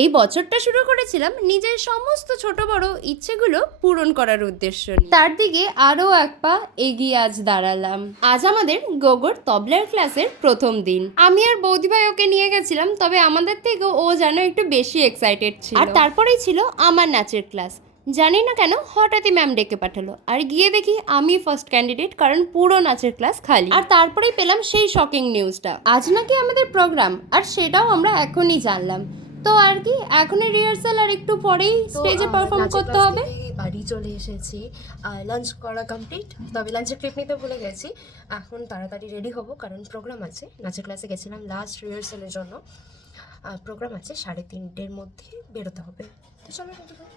এই বছরটা শুরু করেছিলাম নিজের সমস্ত ছোট বড় ইচ্ছেগুলো পূরণ করার উদ্দেশ্য নিয়ে। তার দিকে আরও এক পা এগিয়ে আজ দাঁড়ালাম। আজ আমাদের গোগোর তবলার ক্লাসের প্রথম দিন। আমি আর বৌদিভাই ওকে নিয়ে গেছিলাম, তবে আমাদের থেকে ও যেন একটু বেশি এক্সাইটেড ছিল। আর তারপরেই ছিল আমার নাচের ক্লাস। জানি না কেন হঠাৎই ম্যাম ডেকে পাঠালো, আর গিয়ে দেখি আমি ফার্স্ট ক্যান্ডিডেট, কারণ পুরো নাচের ক্লাস খালি। আর তারপরেই পেলাম সেই শকিং নিউজটা, আজ নাকি আমাদের প্রোগ্রাম, আর সেটাও আমরা এখনই জানলাম। তো আর কি, এখনই রিহার্সাল, আর একটু পরেই স্টেজে পারফর্ম করতে হবে। বাড়ি চলে এসেছি, লাঞ্চ করা কমপ্লিট, তবে লাঞ্চের ক্লিপ নিতে ভুলে গেছি। এখন তাড়াতাড়ি রেডি হব, কারণ প্রোগ্রাম আছে। নাচের ক্লাসে গেছিলাম লাস্ট রিহার্সালের জন্য। প্রোগ্রাম আছে 3:30-এর মধ্যে বেরোতে হবে।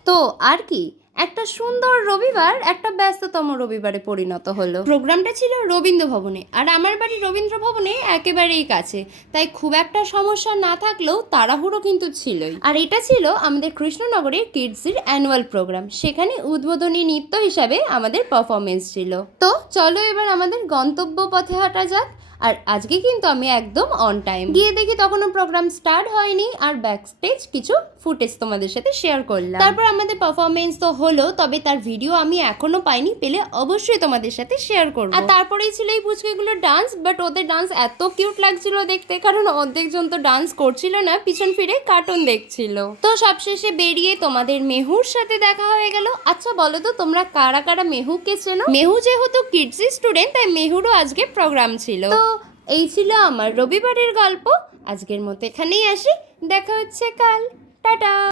তো আর কি, একটা সুন্দর রবিবার একটা ব্যস্ততম রবিবারে পরিণত হলো। প্রোগ্রামটা ছিল রবীন্দ্র ভবনে, আর আমার বাড়ি রবীন্দ্র ভবনে একেবারেই কাছে, তাই খুব একটা সমস্যা না থাকলেও তাড়াহুড়ো কিন্তু ছিলই। আর এটা ছিল আমাদের কৃষ্ণনগরের কিডসের অ্যানুয়াল প্রোগ্রাম, সেখানে উদ্বোধনী নৃত্য হিসাবে আমাদের পারফরমেন্স ছিল। তো চলো এবার আমাদের গন্তব্য পথে হাঁটা যাক। আর আজকে কিন্তু আমি একদম অন টাইম গিয়ে দেখি তখনও প্রোগ্রাম স্টার্ট হয়নি, আর ব্যাক স্টেজ কিছু ফুটেজ তোমাদের সাথে শেয়ার করলাম। তারপর আমাদের পারফরমেন্স তো হলো, তবে তার ভিডিও আমি এখনো পাইনি, পেলে অবশ্যই তোমাদের সাথে শেয়ার করব। আর তারপরেই ছিল এই পুচকেগুলোর ডান্স, বাট ওদের ডান্স এত কিউট লাগছিল দেখতে, কারণ অর্ধেকজন তো ডান্স করছিল না, পিছন ফিরে কার্টুন দেখছিল। তো সবশেষে বেরিয়ে তোমাদের মেহুর সাথে দেখা হয়ে গেল। আচ্ছা বলো তো, তোমরা কারা কারা মেহুকে চেনো? মেহু যেহেতু কিডস স্টুডেন্ট, তাই মেহুরও আজকে প্রোগ্রাম ছিল। তো এই ছিল আমার রবিবারের গল্প। আজকের মতো এখানেই আসি, দেখা হচ্ছে কাল। টাটা।